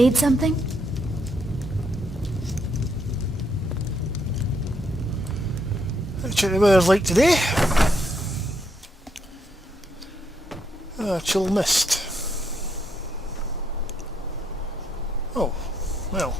Need something? Let's check the weather's like today. Chill mist. Oh, well.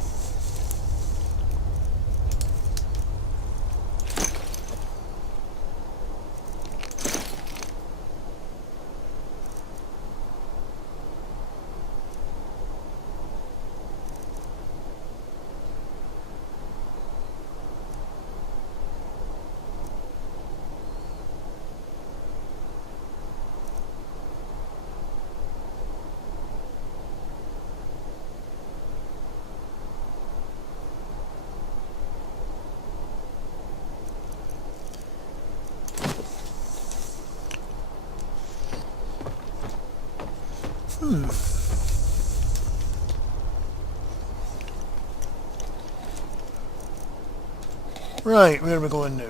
Right, where are we going now?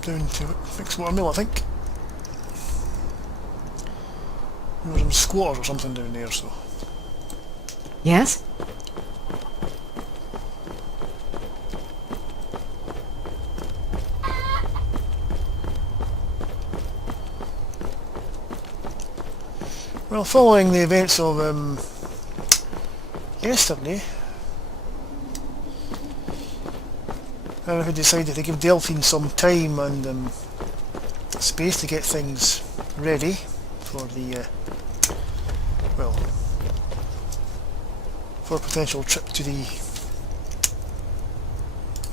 Down to fix watermill, I think. There were some squatters or something down there, so... Yes? Well, following the events of yesterday, I decided to give Delphine some time and space to get things ready for the well, for a potential trip to the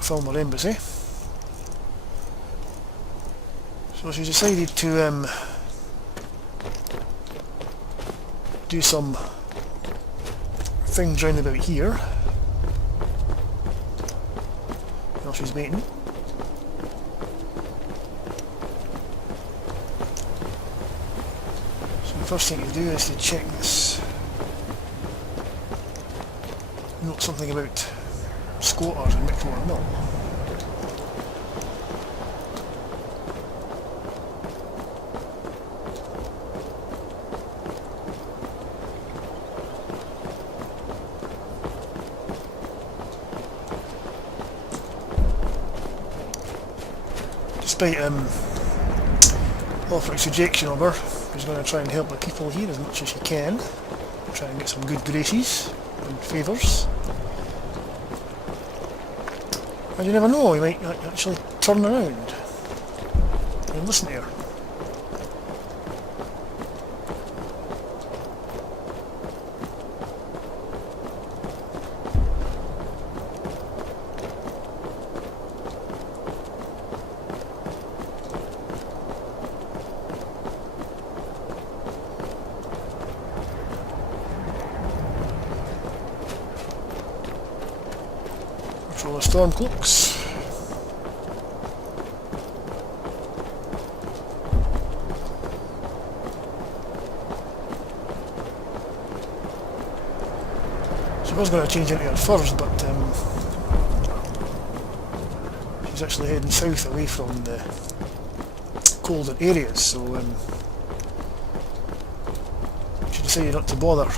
Filmer Embassy. So she decided to do some things round about here while she's waiting. So the first thing to do is to check this. Note something about squatters in MacLeod Mill. Despite Alfred's rejection of her, she's going to try and help the people here as much as she can. Try and get some good graces and favours. And you never know, you might actually turn around and listen to her. Control the storm cloaks. She was going to change into her furs, but she's actually heading south away from the colder areas, so she decided not to bother,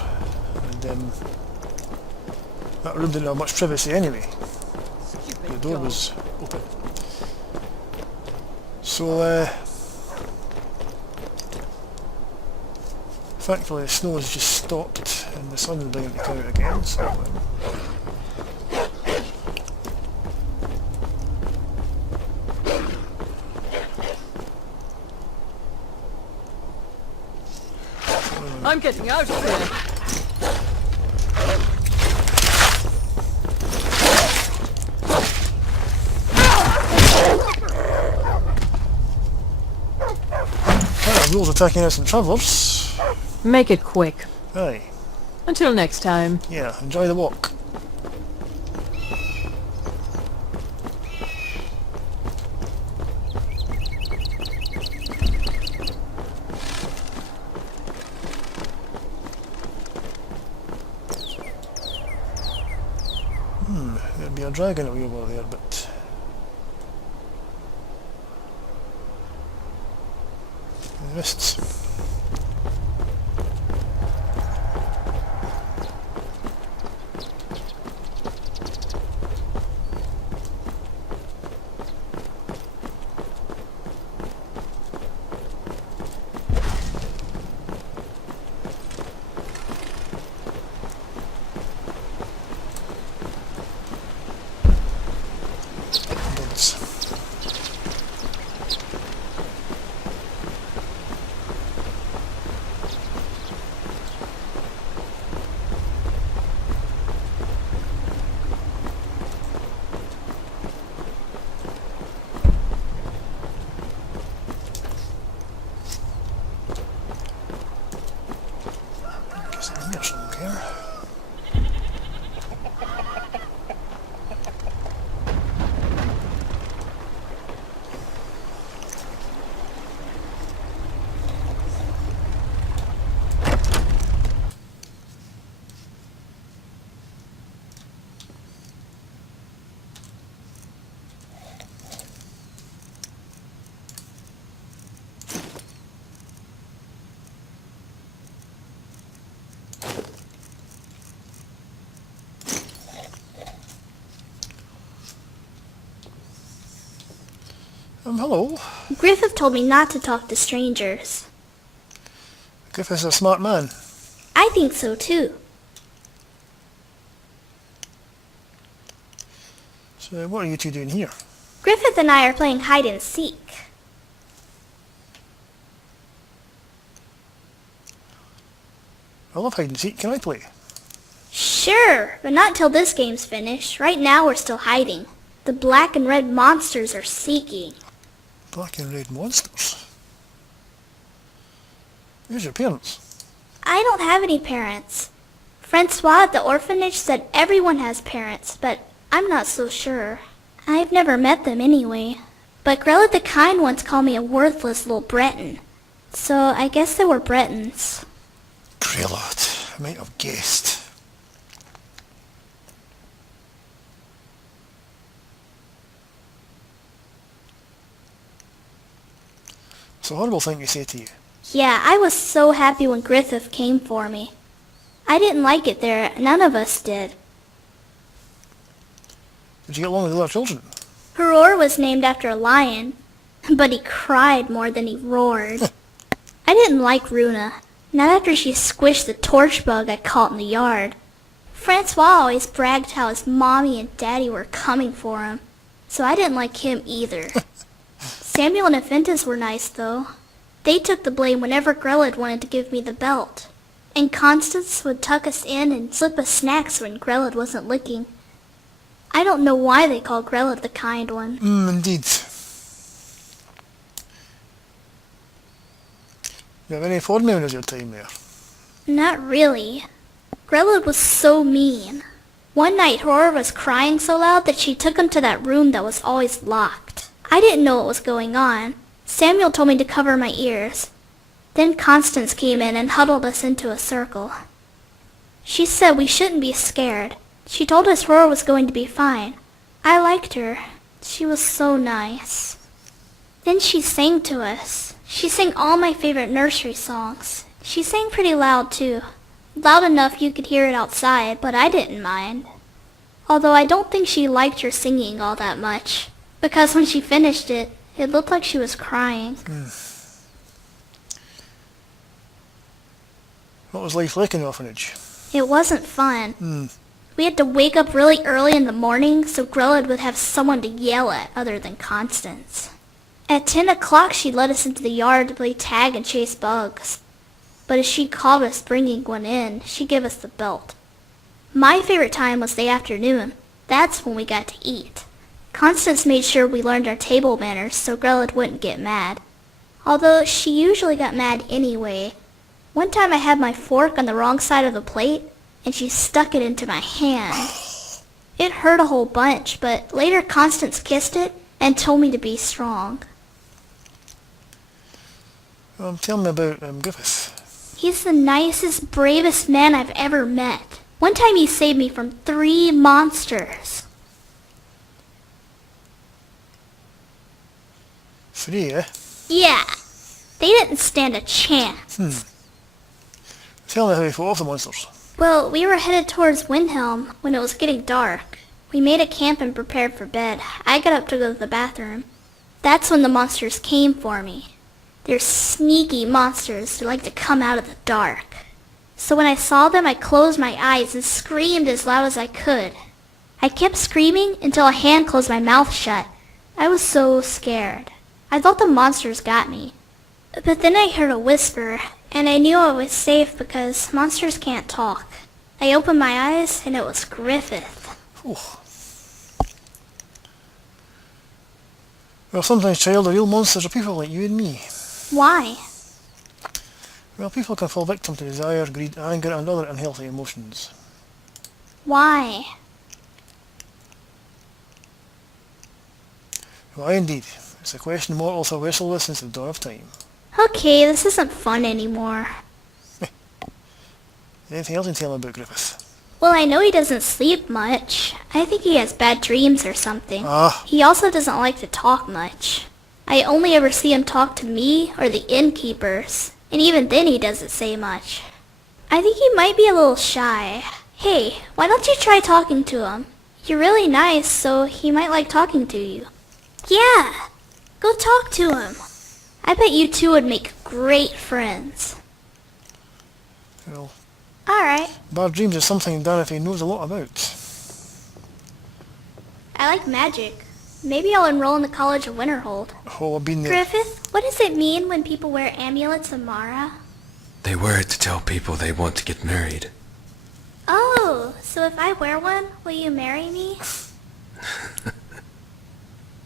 and that room didn't have much privacy anyway. The door was open. So thankfully the snow has just stopped and the sun is beginning to come out again, so I'm getting out of here. rules attacking innocent travellers. Make it quick. Aye. Until next time. Yeah, enjoy the walk. There'd be a dragon away over there, but... the mists. here somewhere. Hello. Griffith told me not to talk to strangers. Griffith's a smart man. I think so too. So what are you two doing here? Griffith and I are playing hide and seek. I love hide and seek. Can I play? Sure, but not till this game's finished. Right now we're still hiding. The black and red monsters are seeking. Black and red monsters. Where's your parents? I don't have any parents. Francois at the orphanage said everyone has parents, but I'm not so sure. I've never met them anyway. But Grella the Kind once called me a worthless little Breton. So I guess they were Bretons. MacLeod. I might have guessed. It's a horrible thing to say to you. Yeah, I was so happy when Griffith came for me. I didn't like it there. None of us did. Did you get along with the other children? Roar was named after a lion, but he cried more than he roared. I didn't like Runa, not after she squished the torch bug I caught in the yard. Francois always bragged how his mommy and daddy were coming for him, so I didn't like him either. Samuel and Aventus were nice, though. They took the blame whenever Grellid wanted to give me the belt. And Constance would tuck us in and slip us snacks when Grellid wasn't looking. I don't know why they call Grellid the Kind One. Indeed. You have any fond memories of your time there? Not really. Grellid was so mean. One night, Aurora was crying so loud that she took him to that room that was always locked. I didn't know what was going on. Samuel told me to cover my ears. Then Constance came in and huddled us into a circle. She said we shouldn't be scared. She told us Aurora was going to be fine. I liked her. She was so nice. Then she sang to us. She sang all my favorite nursery songs. She sang pretty loud too. Loud enough you could hear it outside, but I didn't mind. Although I don't think she liked her singing all that much. Because when she finished it, it looked like she was crying. What was life like in the orphanage? It wasn't fun. We had to wake up really early in the morning so Grellid would have someone to yell at other than Constance. At 10 o'clock she let us into the yard to play tag and chase bugs. But as she called us bringing one in, she gave us the belt. My favorite time was the afternoon. That's when we got to eat. Constance made sure we learned our table manners so Grellid wouldn't get mad. Although she usually got mad anyway. One time I had my fork on the wrong side of the plate, and she stuck it into my hand. It hurt a whole bunch, but later Constance kissed it and told me to be strong. Tell me about Griffith. He's the nicest, bravest man I've ever met. One time he saved me from 3 monsters. 3, eh? Yeah, they didn't stand a chance. Tell me how you fought off the monsters. Well, we were headed towards Windhelm when it was getting dark. We made a camp and prepared for bed. I got up to go to the bathroom. That's when the monsters came for me. They're sneaky monsters who like to come out of the dark. So when I saw them, I closed my eyes and screamed as loud as I could. I kept screaming until a hand closed my mouth shut. I was so scared. I thought the monsters got me. But then I heard a whisper, and I knew I was safe because monsters can't talk. I opened my eyes, and it was Griffith. Ooh. Well, sometimes, child, the real monsters are people like you and me. Why? Well, people can fall victim to desire, greed, anger and other unhealthy emotions. Why? Why indeed? It's a question mortals have wrestled with since the dawn of time. Okay, this isn't fun anymore. Anything else you can tell me about Griffith? Well, I know he doesn't sleep much. I think he has bad dreams or something. Ah. He also doesn't like to talk much. I only ever see him talk to me or the innkeepers, and even then he doesn't say much. I think he might be a little shy. Hey, why don't you try talking to him? You're really nice, so he might like talking to you. Yeah, go talk to him. I bet you two would make great friends. Well, Alright. bad dreams is something Danifae knows a lot about. I like magic. Maybe I'll enroll in the College of Winterhold. Oh, I've been there. Griffith, what does it mean when people wear amulets of Mara? They wear it to tell people they want to get married. Oh, so if I wear one, will you marry me?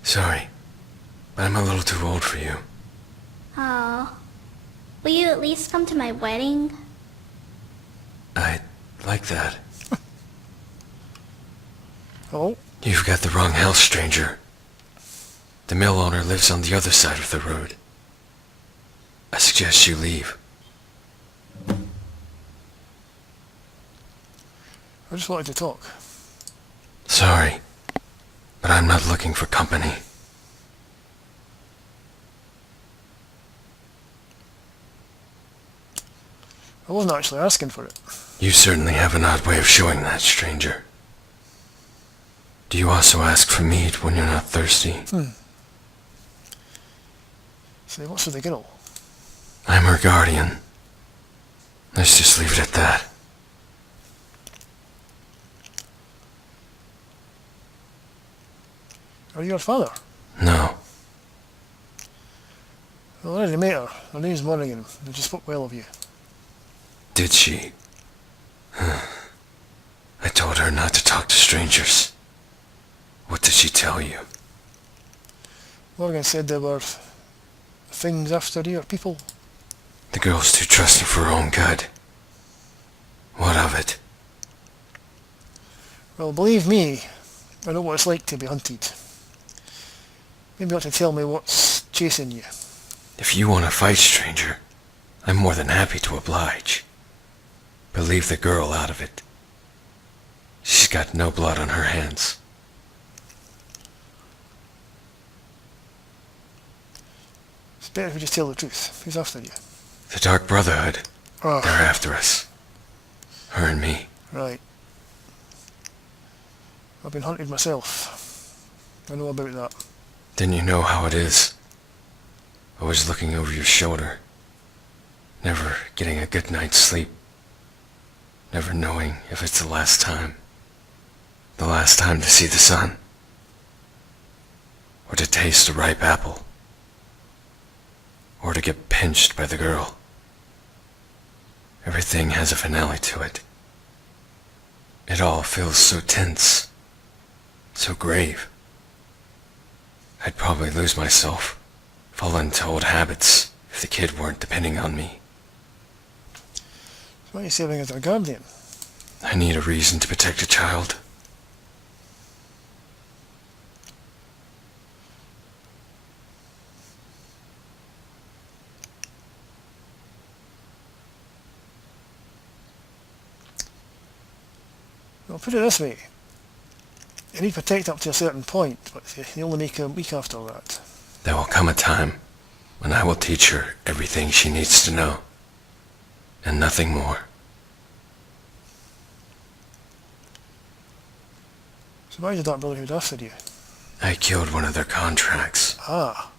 Sorry, but I'm a little too old for you. Oh. Will you at least come to my wedding? I'd like that. Hello? You've got the wrong house, stranger. The mill owner lives on the other side of the road. I suggest you leave. I just wanted to talk. Sorry, but I'm not looking for company. I wasn't actually asking for it. You certainly have an odd way of showing that, stranger. Do you also ask for meat when you're not thirsty? Say, what's with the girl? I'm her guardian. Let's just leave it at that. Are you her father? No. Well, I already met her. Her name's Morrigan. And she spoke well of you. Did she? I told her not to talk to strangers. What did she tell you? Morrigan said there were things after you, or people. The girl's too trusting for her own good. What of it? Well, believe me, I know what it's like to be hunted. Maybe you ought to tell me what's chasing you. If you want to fight, stranger, I'm more than happy to oblige. But leave the girl out of it. She's got no blood on her hands. It's better if you just tell the truth. Who's after you? The Dark Brotherhood. Oh, They're after us. Her and me. right. I've been hunted myself. I know about that. Then you know how it is. Always looking over your shoulder. Never getting a good night's sleep. Never knowing if it's the last time. The last time to see the sun. Or to taste a ripe apple. Or to get pinched by the girl. Everything has a finale to it. It all feels so tense. So grave. I'd probably lose myself. Fall into old habits if the kid weren't depending on me. So why are you serving as our guardian? I need a reason to protect a child. Well, put it this way. You need to protect up to a certain point, but you only make a week after that. There will come a time when I will teach her everything she needs to know. And nothing more. So why is the Dark Brotherhood after you? I killed one of their contracts. Ah.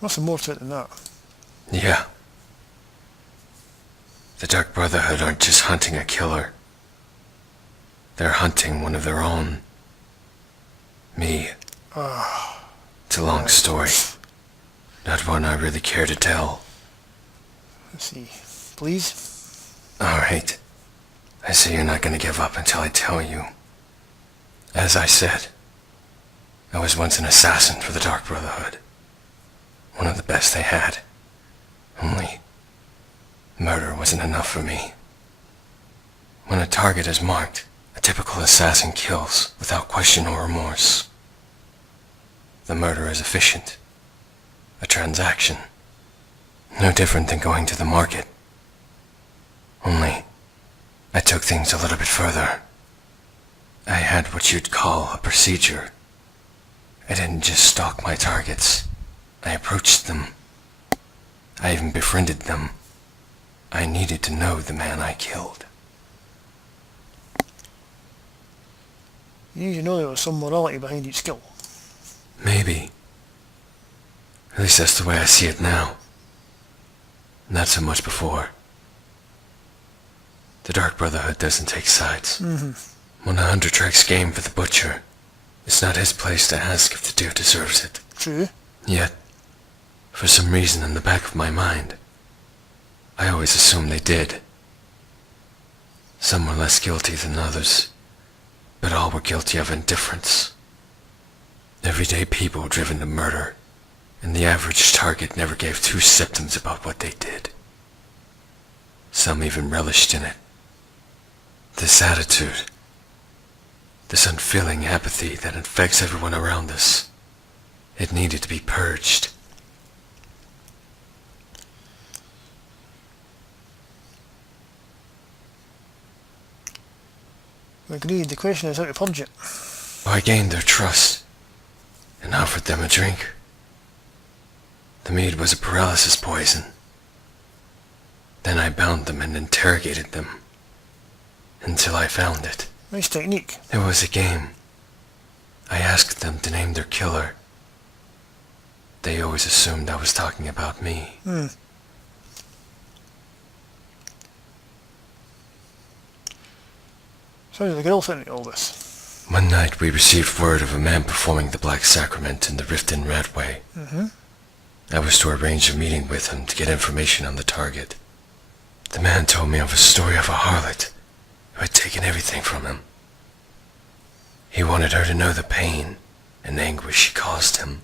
Nothing more to it than that. Yeah. The Dark Brotherhood aren't just hunting a killer. They're hunting one of their own. Me. Ah. It's a long story. Not one I really care to tell. Let's see. Please? Alright. I see you're not gonna give up until I tell you. As I said, I was once an assassin for the Dark Brotherhood. one of the best they had. Only, murder wasn't enough for me. When a target is marked, a typical assassin kills without question or remorse. The murder is efficient. A transaction. No different than going to the market. Only, I took things a little bit further. I had what you'd call a procedure. I didn't just stalk my targets. I approached them. I even befriended them. I needed to know the man I killed. You need to know there was some morality behind each skill. Maybe. At least that's the way I see it now. Not so much before. The Dark Brotherhood doesn't take sides. When a hunter tracks game for the butcher, it's not his place to ask if the deer deserves it. True. Yet, for some reason in the back of my mind, I always assumed they did. Some were less guilty than others, but all were guilty of indifference. Everyday people driven to murder, and the average target never gave two symptoms about what they did. Some even relished in it. This attitude, this unfeeling apathy that infects everyone around us, it needed to be purged. Agreed. The question is how to purge it. I gained their trust and offered them a drink. The mead was a paralysis poison. Then I bound them and interrogated them until I found it. Nice technique. It was a game. I asked them to name their killer. They always assumed I was talking about me. So the girl thinking all this. One night we received word of a man performing the Black Sacrament in the Riften Radway. I was to arrange a meeting with him to get information on the target. The man told me of a story of a harlot who had taken everything from him. He wanted her to know the pain and anguish she caused him.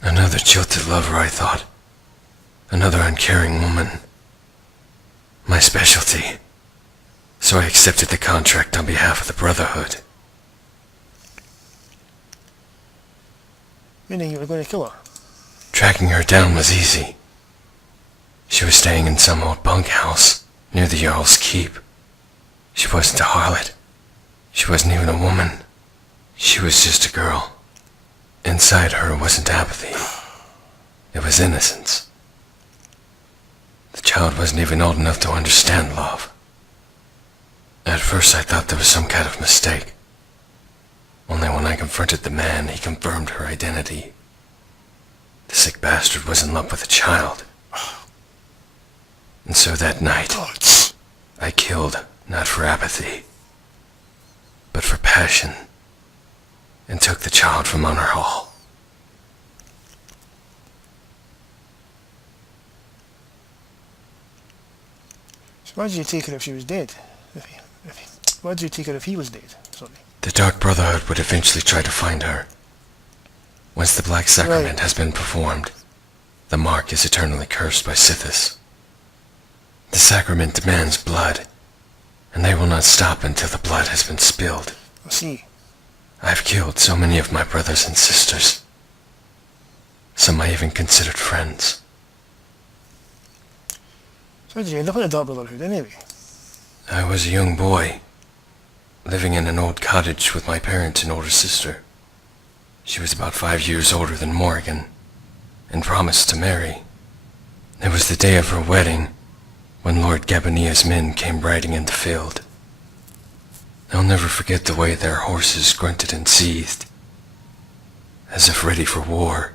Another jilted lover, I thought. Another uncaring woman. My specialty. So I accepted the contract on behalf of the Brotherhood. Meaning you were going to kill her? Tracking her down was easy. She was staying in some old bunkhouse near the Jarl's Keep. She wasn't a harlot. She wasn't even a woman. She was just a girl. Inside her wasn't apathy. It was innocence. The child wasn't even old enough to understand love. At first I thought there was some kind of mistake. Only when I confronted the man, he confirmed her identity. The sick bastard was in love with a child. And so that night, I killed, not for apathy, but for passion, and took the child from Honor Hall. So why did you take her if she was dead? Why did you take her if he was dead? Sorry. The Dark Brotherhood would eventually try to find her. Once the Black Sacrament has been performed, the mark is eternally cursed by Sithis. The sacrament demands blood, and they will not stop until the blood has been spilled. I see. I've killed so many of my brothers and sisters. Some I even considered friends. So how did you end up in the Dark Brotherhood anyway? I was a young boy, living in an old cottage with my parents and older sister. She was about 5 years older than Morrigan, and promised to marry. It was the day of her wedding, when Lord Gabonia's men came riding in the field. I'll never forget the way their horses grunted and seethed, as if ready for war.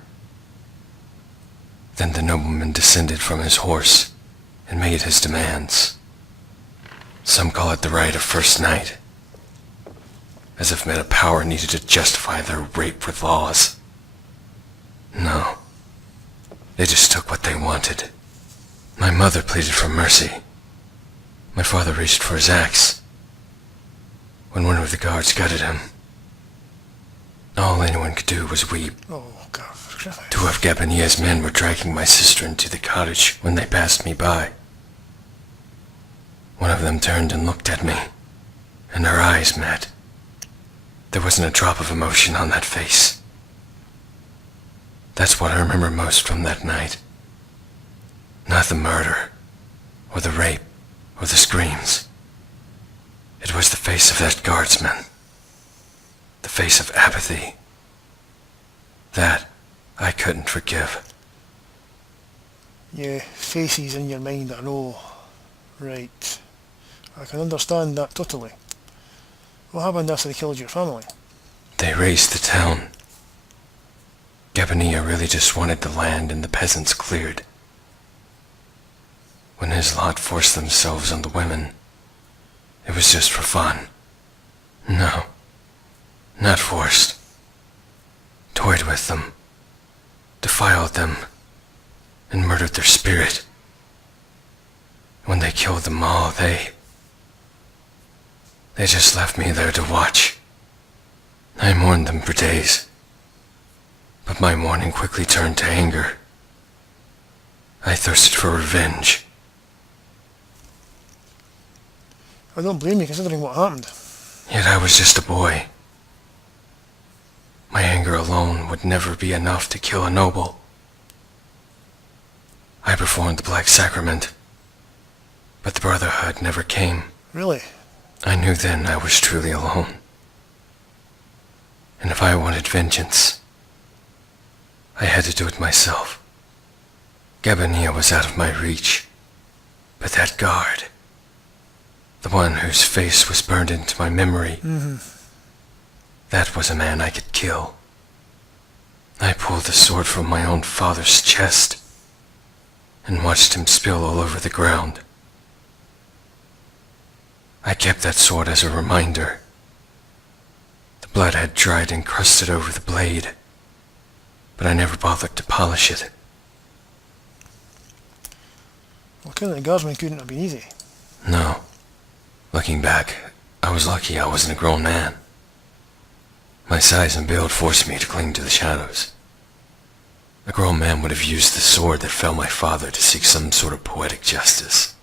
Then the nobleman descended from his horse and made his demands. Some call it the right of first night, as if men of power needed to justify their rape with laws. No, they just took what they wanted. My mother pleaded for mercy. My father reached for his axe. When one of the guards gutted him, all anyone could do was weep. Oh, God, for Griffith. Two of Gabania's men were dragging my sister into the cottage when they passed me by. One of them turned and looked at me, and our eyes met. There wasn't a drop of emotion on that face. That's what I remember most from that night. Not the murder, or the rape, or the screams. It was the face of that guardsman. The face of apathy. That I couldn't forgive. Yeah, faces in your mind, I know. Right. I can understand that totally. What happened after they killed your family? They razed the town. Gabania really just wanted the land and the peasants cleared. When his lot forced themselves on the women, it was just for fun. No, not forced. Toyed with them, defiled them, and murdered their spirit. When they killed them all, they just left me there to watch. I mourned them for days, but my mourning quickly turned to anger. I thirsted for revenge. I don't blame you considering what happened. Yet I was just a boy. My anger alone would never be enough to kill a noble. I performed the Black Sacrament, but the Brotherhood never came. Really? I knew then I was truly alone. And if I wanted vengeance, I had to do it myself. Gabania was out of my reach, but that guard, the one whose face was burned into my memory, that was a man I could kill. I pulled the sword from my own father's chest and watched him spill all over the ground. I kept that sword as a reminder. The blood had dried and crusted over the blade, but I never bothered to polish it. Well, killing the guardsman couldn't have been easy. No. Looking back, I was lucky I wasn't a grown man. My size and build forced me to cling to the shadows. A grown man would have used the sword that felled my father to seek some sort of poetic justice.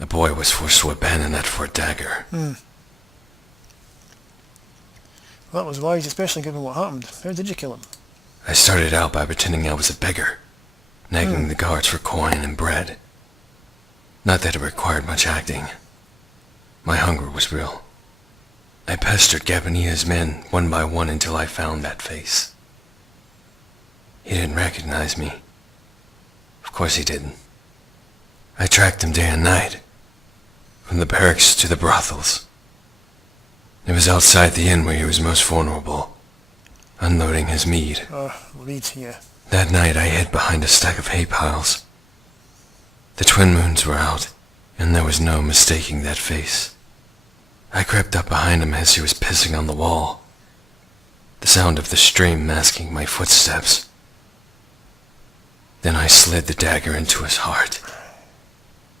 A boy was forced to abandon that for a dagger. Well, that was wise, especially given what happened. How did you kill him? I started out by pretending I was a beggar, nagging the guards for coin and bread. Not that it required much acting. My hunger was real. I pestered Gabania's men one by one until I found that face. He didn't recognize me. Of course he didn't. I tracked him day and night, from the barracks to the brothels. It was outside the inn where he was most vulnerable, unloading his mead. Mead, yeah. That night I hid behind a stack of hay piles. The twin moons were out, and there was no mistaking that face. I crept up behind him as he was pissing on the wall, the sound of the stream masking my footsteps. Then I slid the dagger into his heart.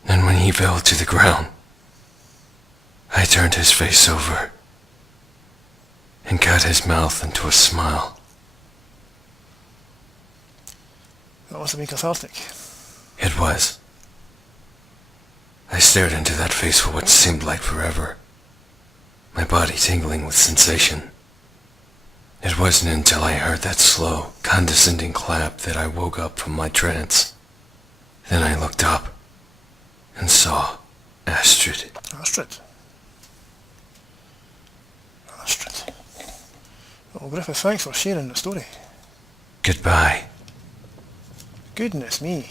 And when he fell to the ground, I turned his face over and cut his mouth into a smile. That must have been cathartic. It was. I stared into that face for what seemed like forever, my body tingling with sensation. It wasn't until I heard that slow, condescending clap that I woke up from my trance. Then I looked up and saw Astrid. Astrid. Well, Griffith, thanks for sharing the story. Goodbye. Goodness me.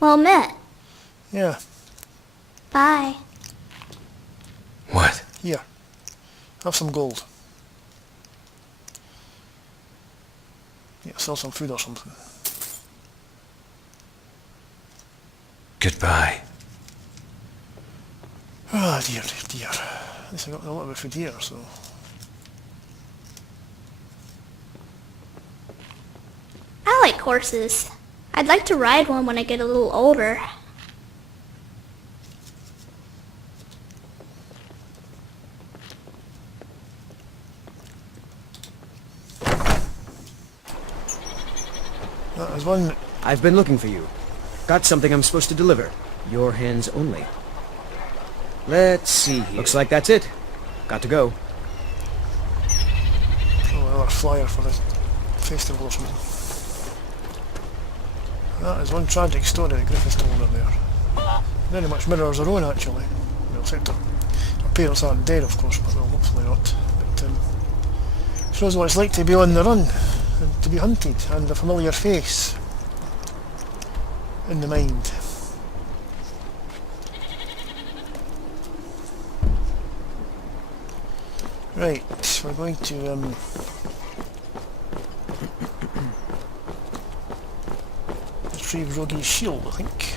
Well met. Yeah. Bye. What? Here. Have some gold. Yeah, sell some food or something. Goodbye. Ah, dear, dear, dear. At least I got a lot of food here, so... I like horses. I'd like to ride one when I get a little older. That is one. I've been looking for you. Got something I'm supposed to deliver. Your hands only. Let's see here. Looks like that's it. Got to go. Oh, another flyer for the festival or something. That is one tragic story that Griffith's told her there. Very much mirrors her own, actually. Well, except her parents aren't dead, of course, but well, hopefully not. But shows what it's like to be on the run, and to be hunted, and a familiar face in the mind. Right, we're going to retrieve Rogi's shield, I think.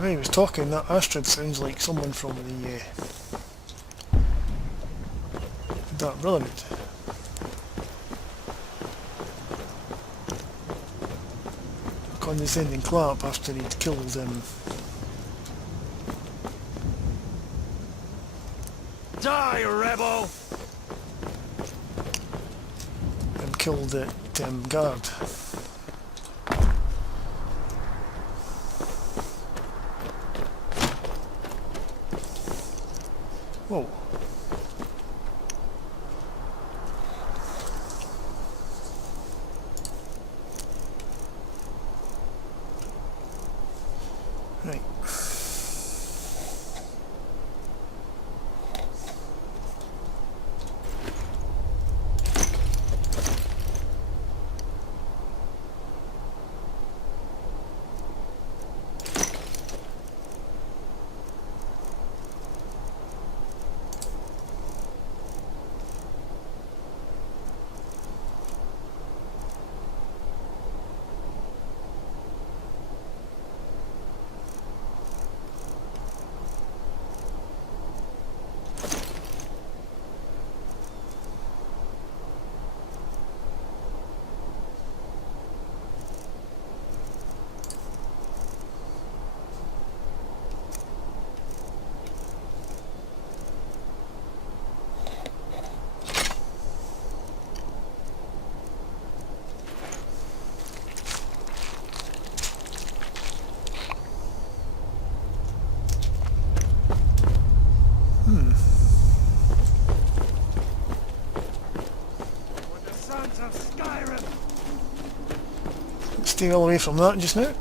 When he was talking, that Astrid sounds like someone from the Dark Brotherhood. A condescending clap after he'd killed him. Die, rebel! And killed that guard. Whoa. Right. Stay all away from that just now.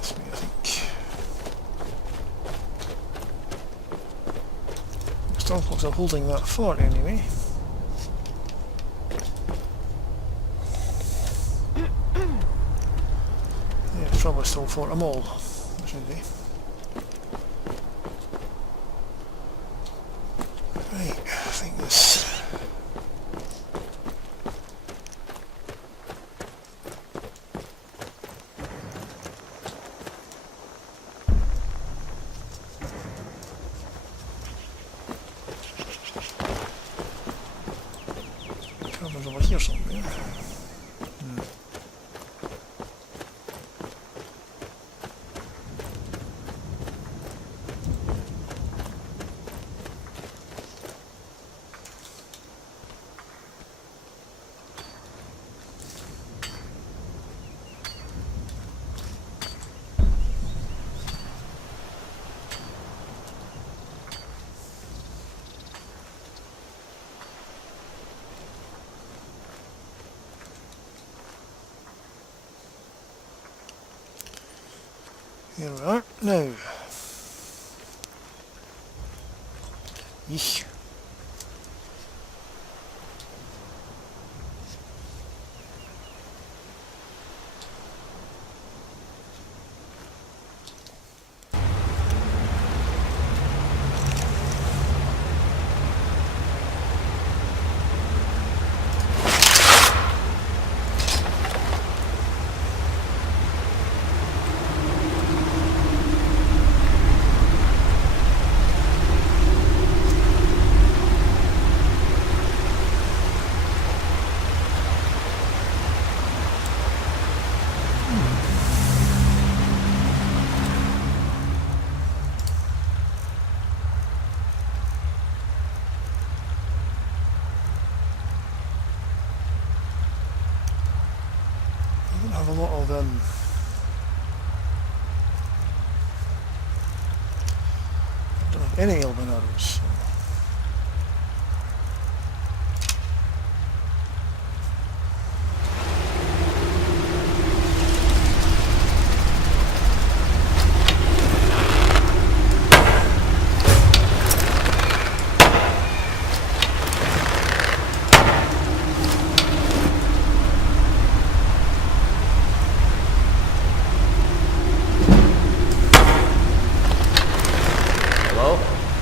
This way, I think. Stormcloaks are holding that fort anyway. Yeah, it's probably still Fort them all. It should be. Right, I think this. Cabin's over here somewhere. Here we are. Now. Yeesh. Have a lot of I don't have any elven arrows. So.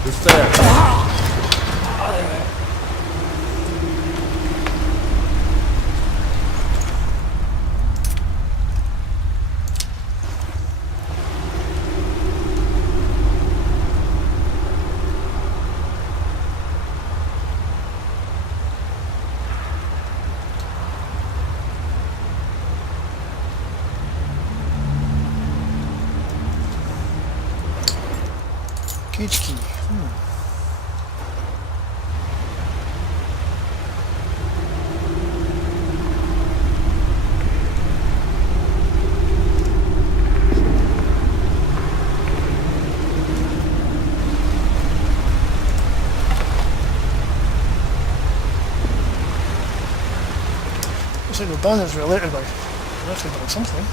Who's there? Cage key. Looks like the banner's related by nothing but something.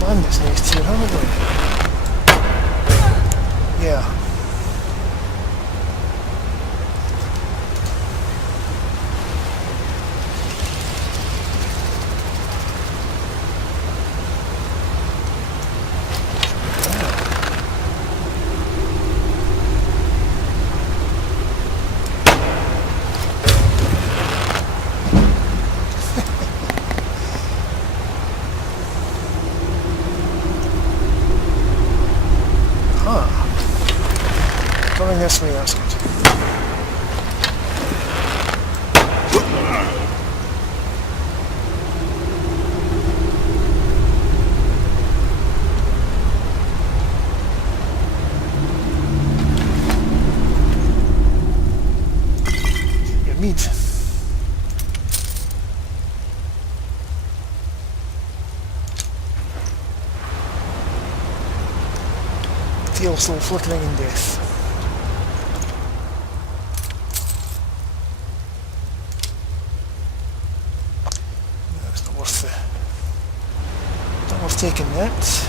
Bandits next here, haven't we? Yeah. Going this way, that's good. tail still flickering in death. No, it's not worth taking that.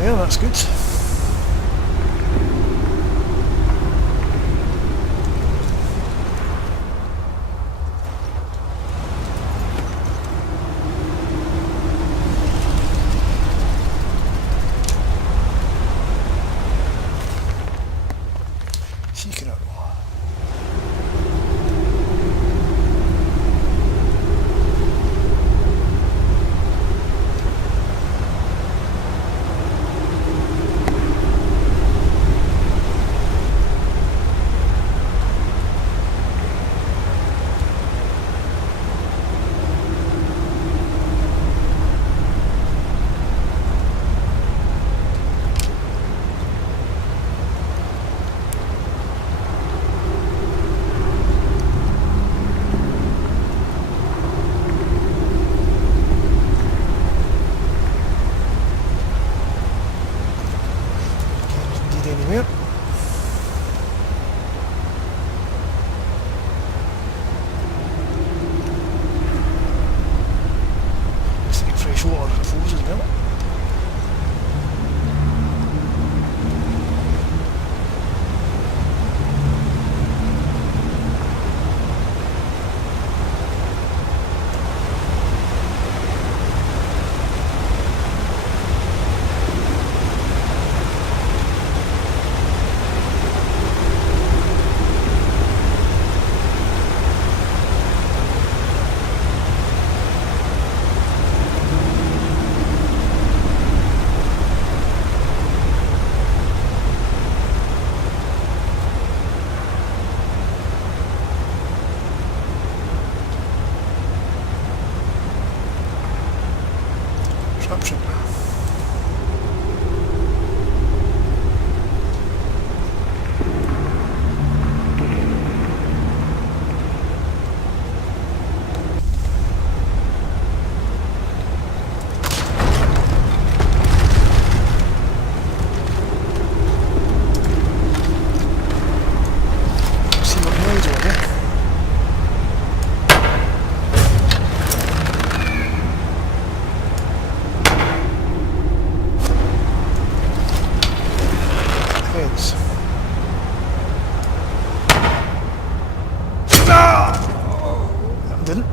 Yeah, that's good. Secret arrow. Anywhere. Let's take fresh water if it flows as well. Disruption. See what noise over here. Heads. That didn't.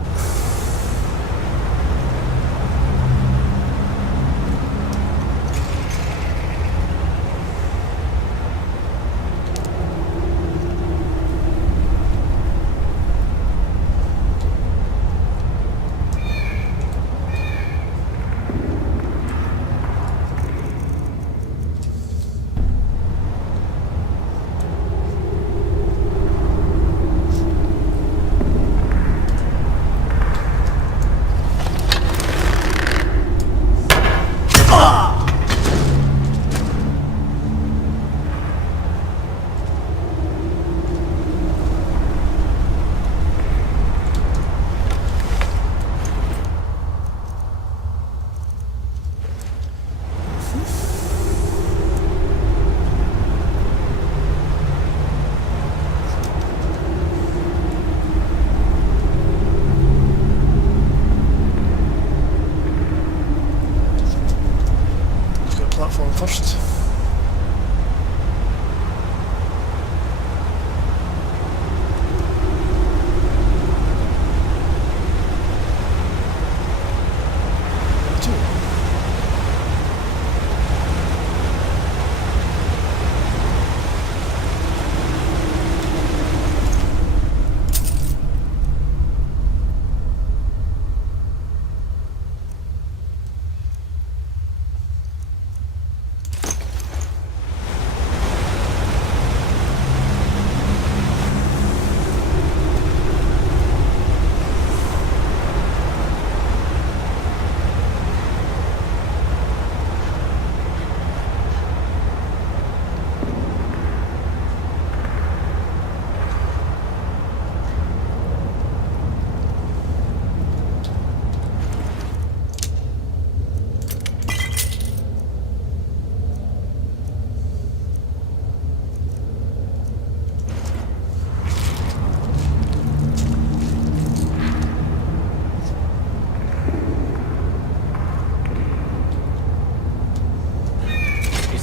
Platform first.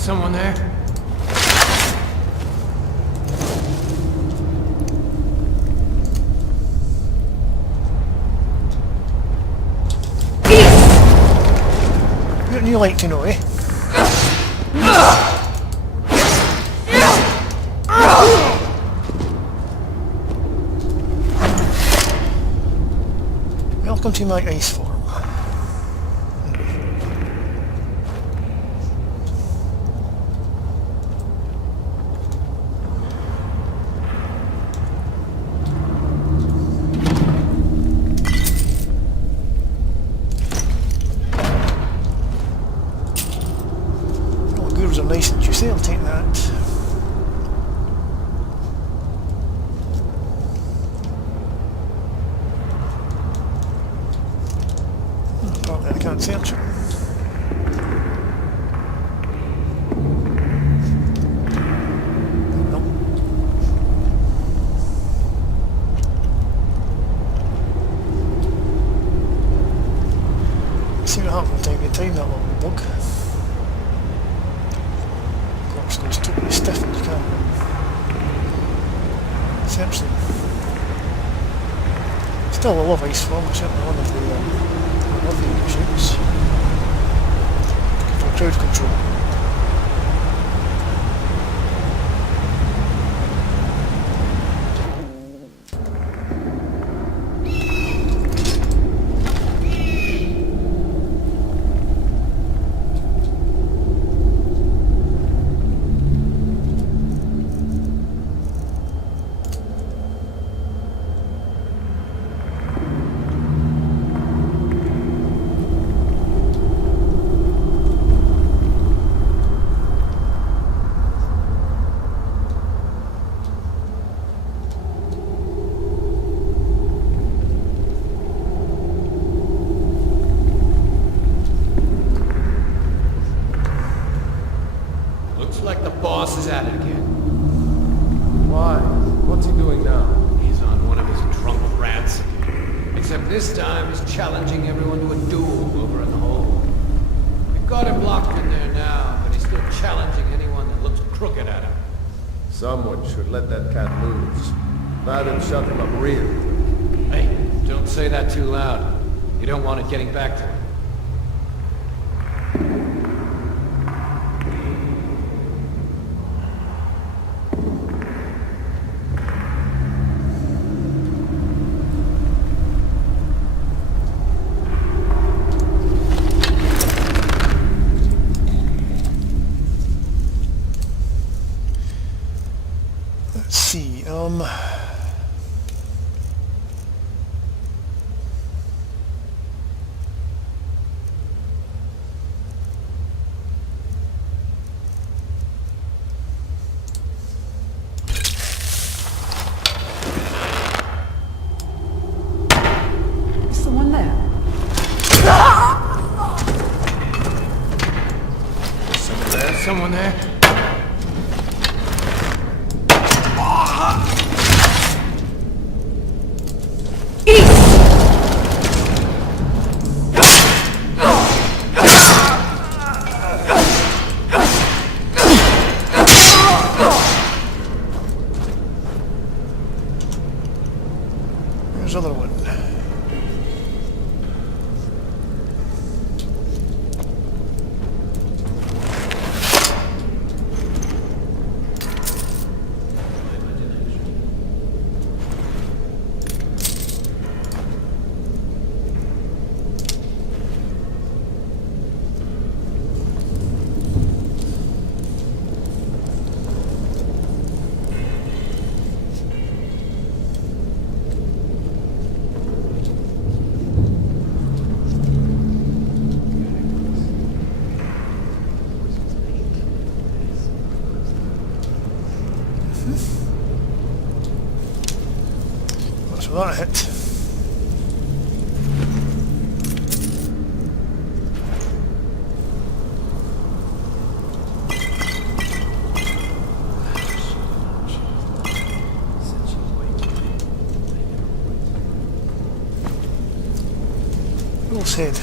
someone there? Wouldn't you like to know, eh? Welcome to my ice form. Oh, grooves are nice and juicy, I'll take that. Apparently I can't search it. Nope. See what happens from time to time, that little bug. Corpse goes totally stiff and you can't search them. Still a love ice form, certainly one of the lovely shapes. For crowd control. Looks like the boss is at it again. Why? What's he doing now? He's on one of his drunk rants again. Except this time he's challenging everyone to a duel over in the hole. We've got him locked in there now, but he's still challenging anyone that looks crooked at him. Someone should let that cat loose. Rather than shut him up real. Hey, don't say that too loud. You don't want it getting back to him. Let's see, Is someone there? Someone there? there's another one. That's what that hit. Well said.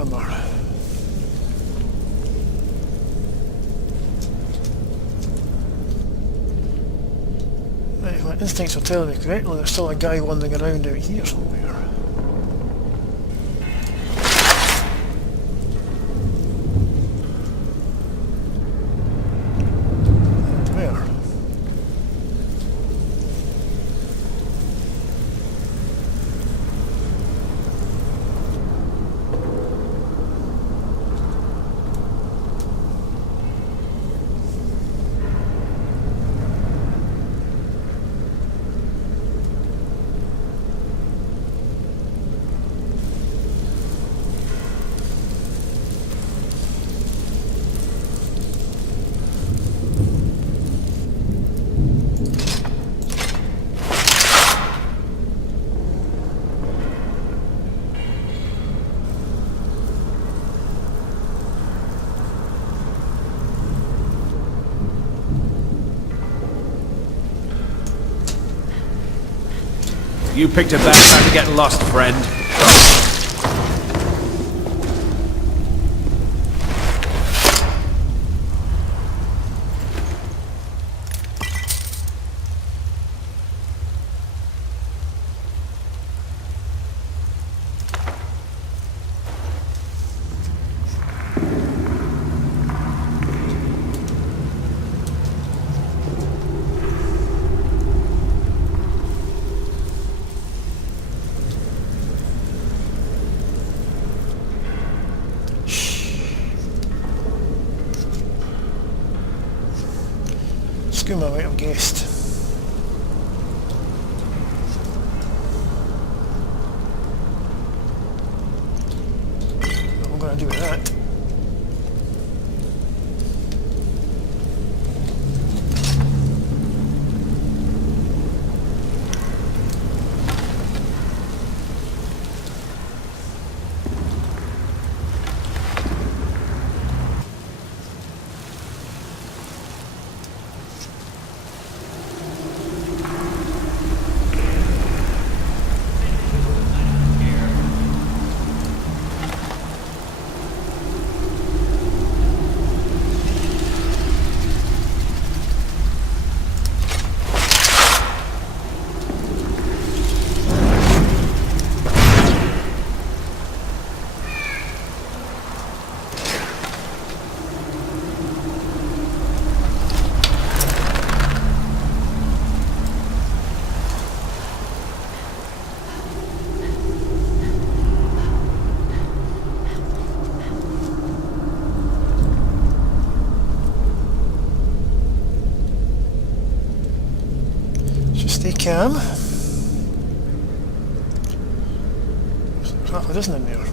armour. Right, if my instincts are telling me correctly, there's still a guy wandering around out here somewhere. Where? You picked a bad time to get lost, friend. Skooma might have guessed. What am I going to do with that? Stay calm. There's isn't in there.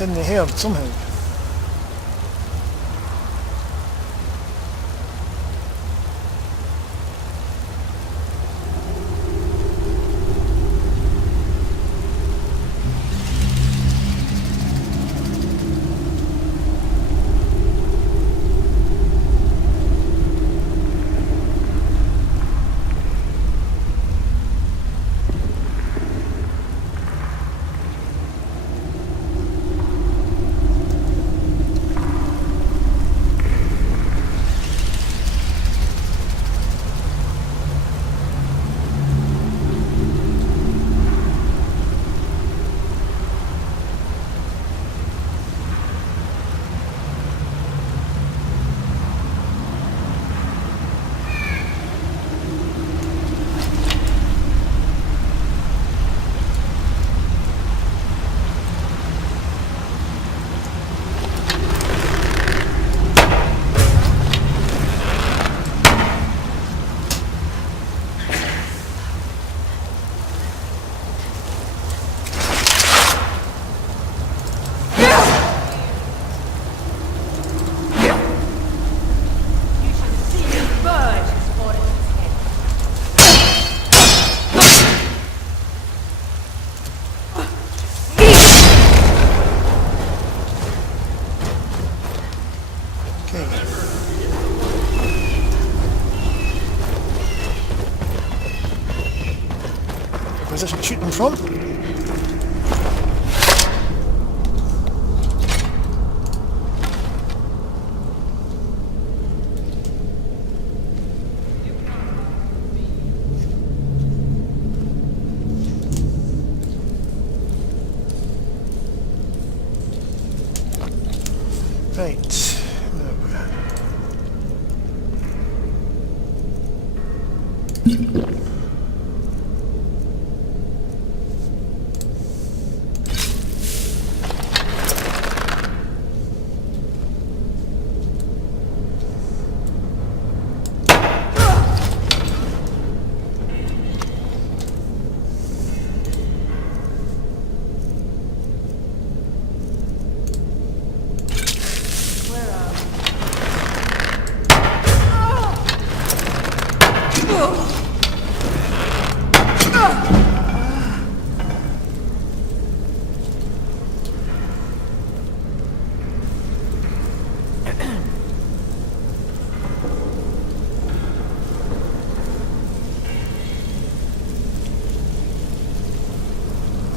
within the herd somehow. Position to shoot them from. Right.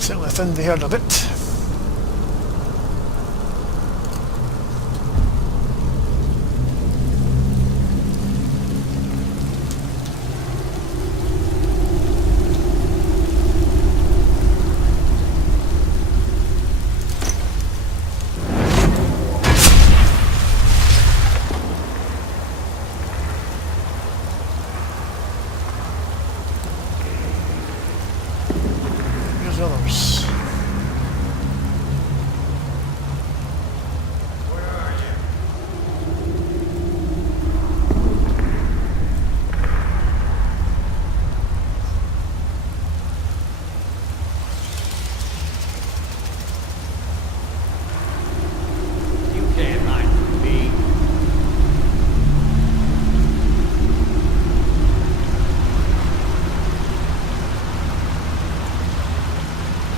Certainly thinned the herd a bit. Here's the others. You can't hide from me.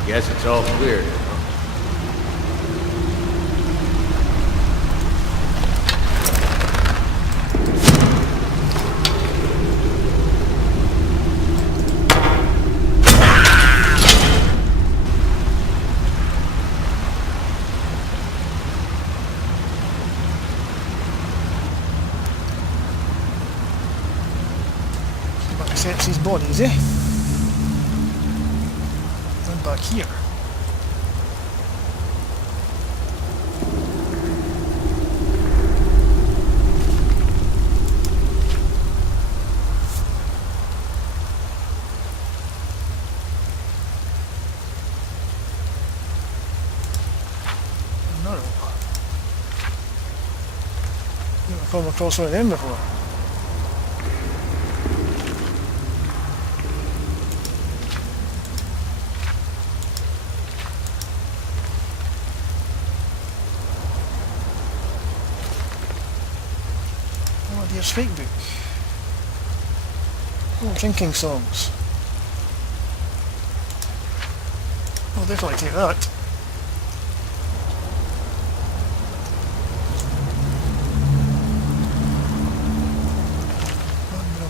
Guess it's all clear. Back to Sepsi's bodies, eh? And back here. No. Never come across one of them before. Dangerous fake book. Oh, drinking songs. I'll definitely take that.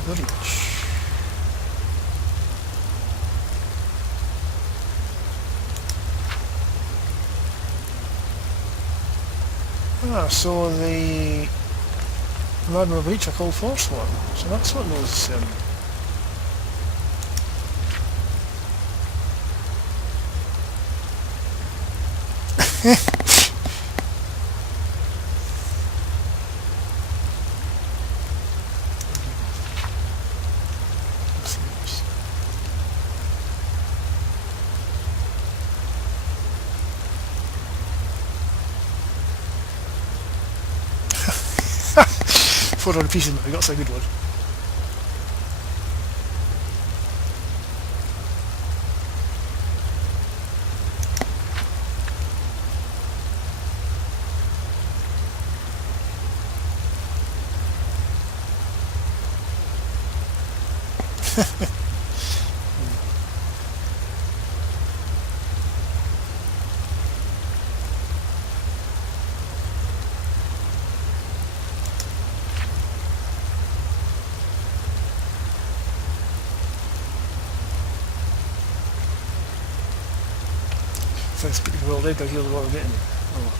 Village. So the Admiral Breach are called Force One. So that's what those $400 pieces, man. That's a good one. Sounds pretty well dead, but here's what we're getting. Oh.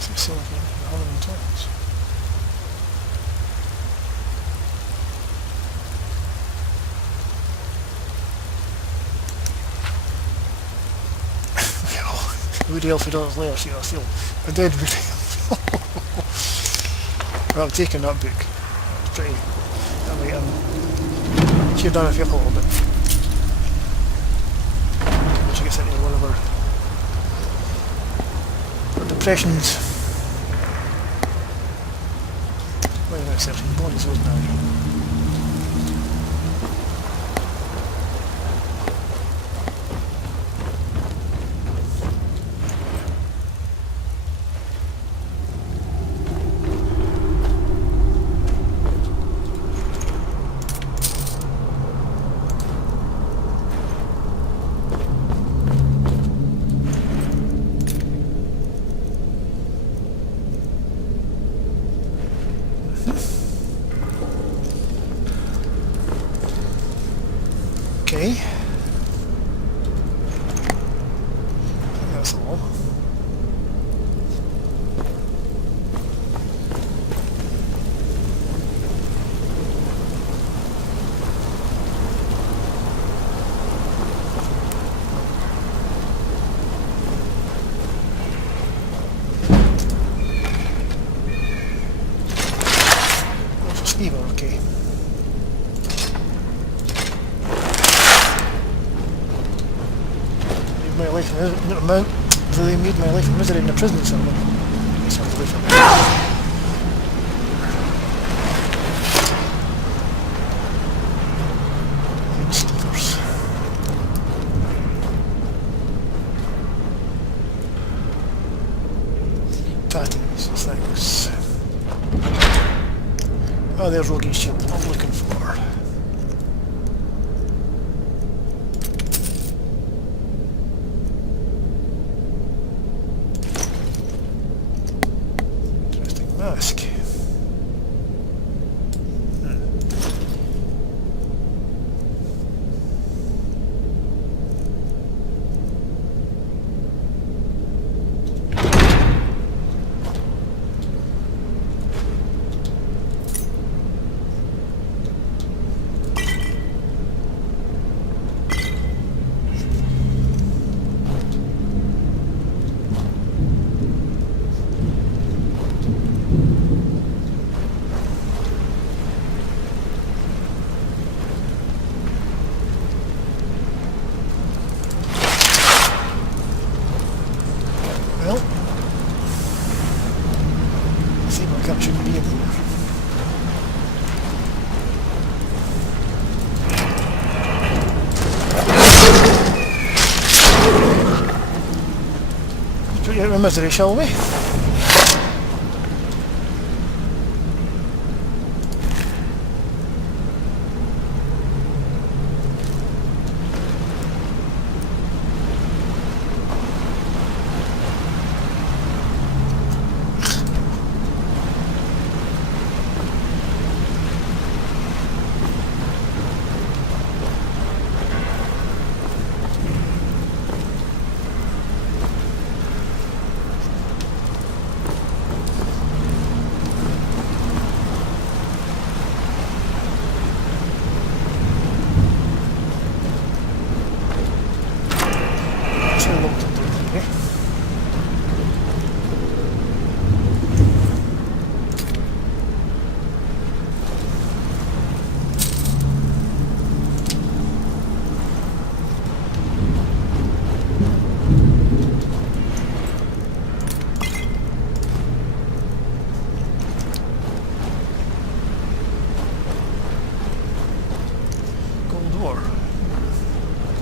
Some silicon, 100 tons. Woody Alfie does later, see, I feel a dead Woody Alfie. Well, I've taken that book. It's pretty, that might cheer down if you up a little bit. Once she gets into one of her depressions. Wait a minute, searching bodies, wasn't I? Okay. I think that's all. Oh, for Steve, okay. My life so they made my life a misery in the prison cell. This one's away from me. Steelers. Patties, thanks. Oh, there's Rogue's shield. What I'm looking for. Mask. get out of misery, shall we?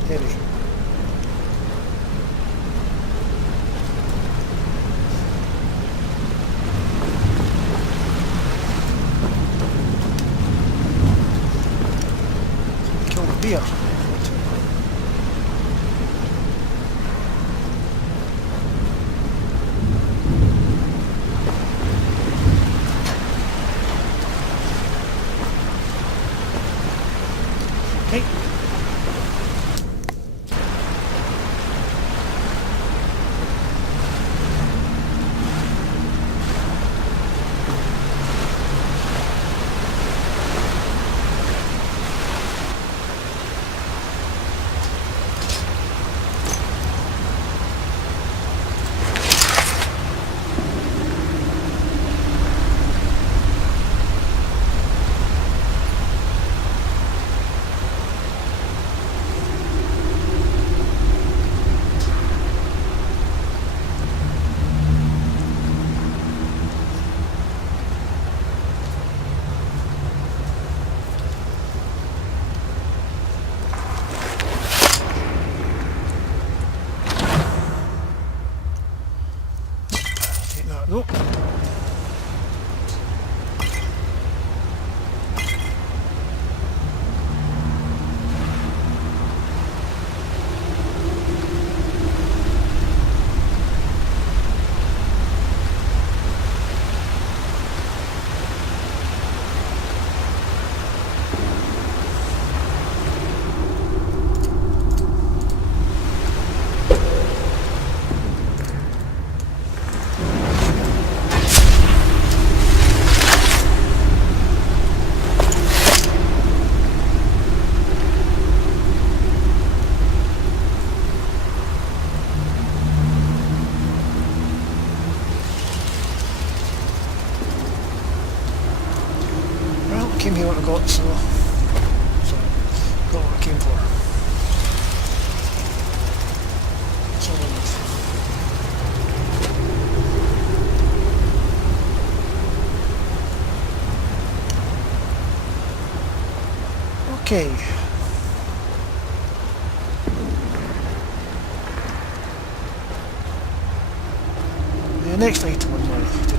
Heavy. Kill the beer. Okay. Take that. Nope. Came here what I got, so got what I came for. That's all I need. Okay. The next item on my